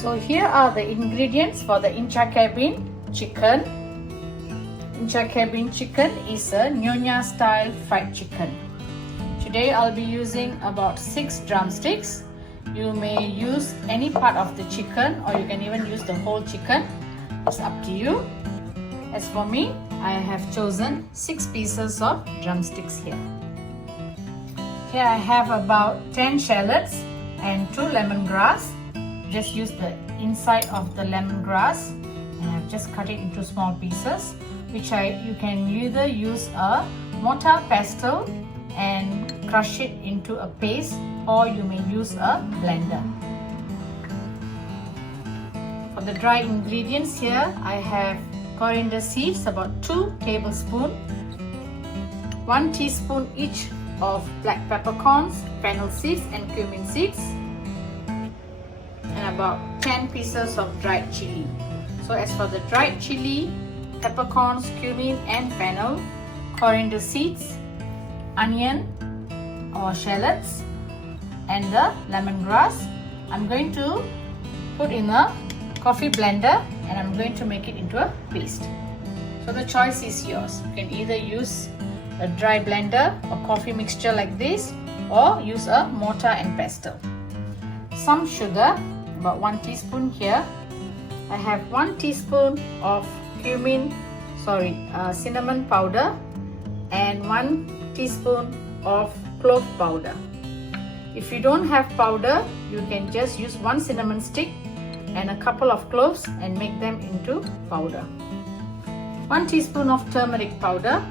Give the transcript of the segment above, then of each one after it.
So here are the ingredients for the INCHE KABIN chicken. INCHE KABIN chicken is a Nonya-Style fried chicken. Today I'll be using about 6 drumsticks. You may use any part of the chicken or you can even use the whole chicken. It's up to you. As for me, I have chosen 6 pieces of drumsticks here. Here I have about 10 shallots and 2 lemongrass. Just use the inside of the lemongrass and I've just cut it into small pieces, which you can either use a mortar-pestle and crush it into a paste, or you may use a blender. For the dry ingredients here, I have coriander seeds, about 2 tablespoons, 1 teaspoon each of black peppercorns, fennel seeds and cumin seeds, and about 10 pieces of dried chilli. So as for the dried chilli, peppercorns, cumin and fennel, coriander seeds, onion or shallots and the lemongrass, I'm going to put in a coffee blender and I'm going to make it into a paste. So the choice is yours. You can either use a dry blender or coffee mixture like this, or use a mortar and pestle. Some sugar, about 1 teaspoon here. I have 1 teaspoon of cinnamon powder and 1 teaspoon of clove powder. If you don't have powder, you can just use 1 cinnamon stick and a couple of cloves and make them into powder. 1 teaspoon of turmeric powder,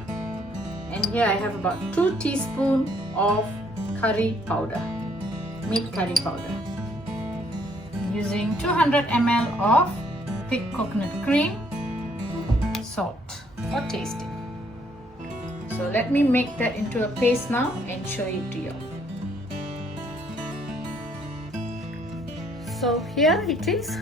and here I have about 2 teaspoons of curry powder, meat curry powder. I'm using 200 ml of thick coconut cream, salt for tasting. So let me make that into a paste now and show it to you. So here it is,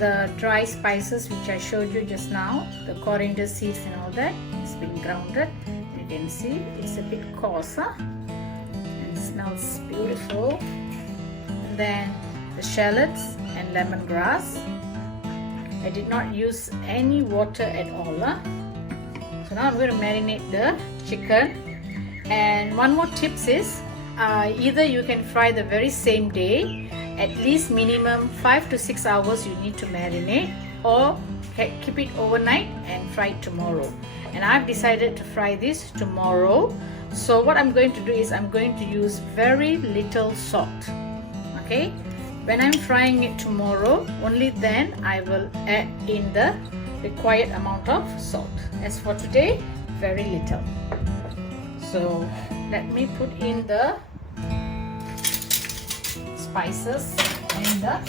the dry spices which I showed you just now, the coriander seeds and all that, it's been grounded. You can see it's a bit coarse, and it smells beautiful. And then the shallots and lemongrass. I did not use any water at all. So now I'm going to marinate the chicken. And one more tips is, either you can fry the very same day, at least minimum 5 to 6 hours you need to marinate, or keep it overnight and fry it tomorrow. And I've decided to fry this tomorrow. So what I'm going to do is I'm going to use very little salt. Okay, when I'm frying it tomorrow, only then I will add in the required amount of salt. As for today, very little. So let me put in the spices and the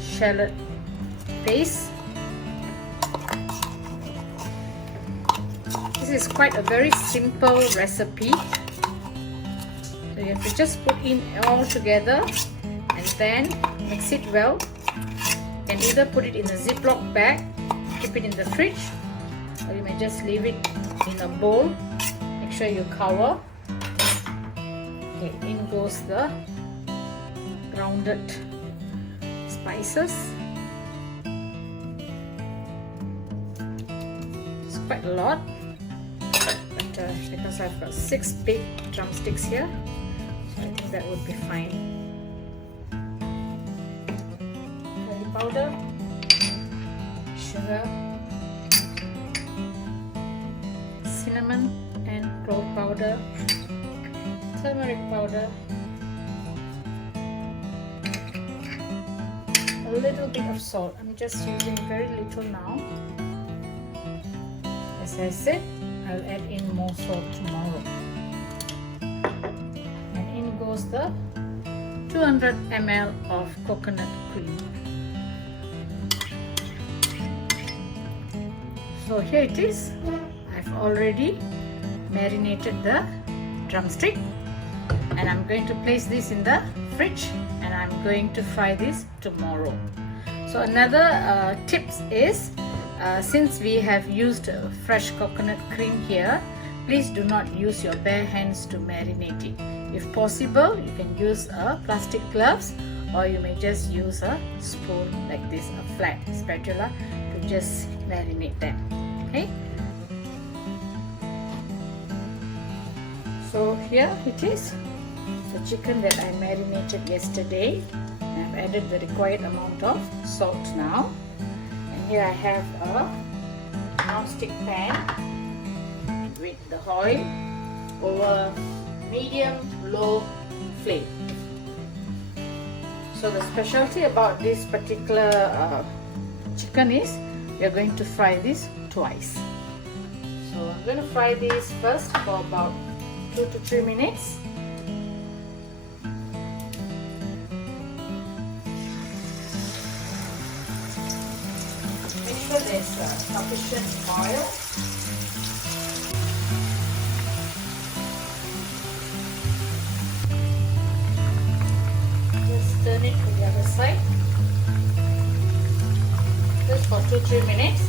shallot paste. This is quite a very simple recipe. So you have to just put in all together and then mix it well. You can either put it in a Ziploc bag, keep it in the fridge, or you may just leave it in a bowl. Make sure you cover. Okay, in goes the grounded spices. It's quite a lot, but because I've got 6 big drumsticks here, so I think that would be fine. Curry powder, sugar, cinnamon and clove powder, turmeric powder, a little bit of salt. I'm just using very little now. As I said, I'll add in more salt tomorrow. And in goes the 200 ml of coconut cream. So here it is. I've already marinated the drumstick, and I'm going to place this in the fridge and I'm going to fry this tomorrow. So another tips is, since we have used fresh coconut cream here, please do not use your bare hands to marinate it. If possible, you can use plastic gloves or you may just use a spoon like this, a flat spatula, to just marinate them. Okay, so here it is, the chicken that I marinated yesterday. I've added the required amount of salt now, and here I have a non-stick pan with the oil over medium-low flame. So the specialty about this particular chicken is we are going to fry this twice. So I'm going to fry this first for about 2 to 3 minutes. Make sure there's sufficient oil. Just turn it to the other side. Just for 2-3 minutes.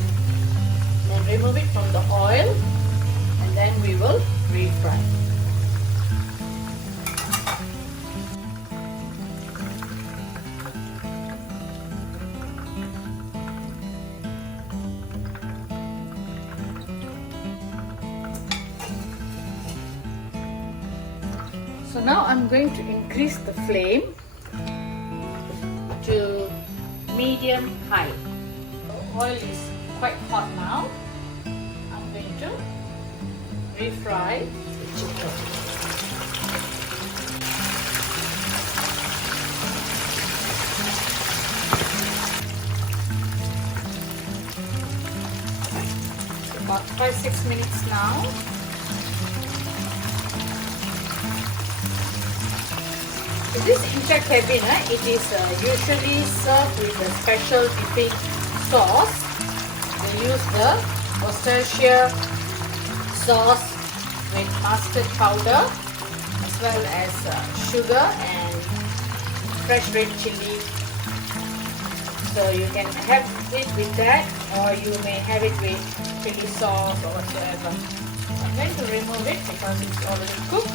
Then remove it from the oil, and then we will refry. So now I'm going to increase the flame to medium high. The oil is quite hot now. I'm going to refry the chicken. About 5-6 minutes now. So this INCHE KABIN, it is usually served with a special dipping sauce. They use the Worcestershire sauce with mustard powder, as well as sugar and fresh red chilli. So you can have it with that, or you may have it with chili sauce or whatsoever. I'm going to remove it because it's already cooked.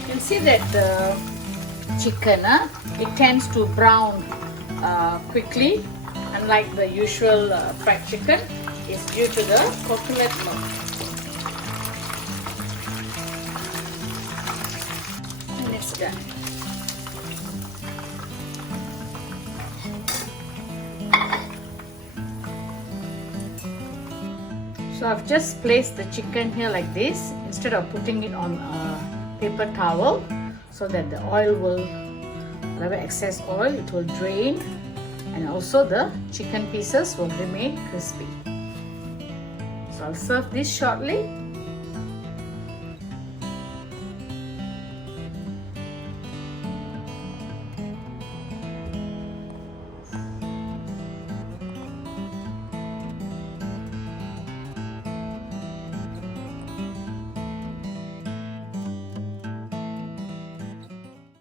You can see that the chicken, it tends to brown quickly, unlike the usual fried chicken. Is due to the coconut milk. And it's done. So I've just placed the chicken here like this, instead of putting it on a paper towel, so that the oil will, whatever excess oil, it will drain, and also the chicken pieces will remain crispy. So I'll serve this shortly.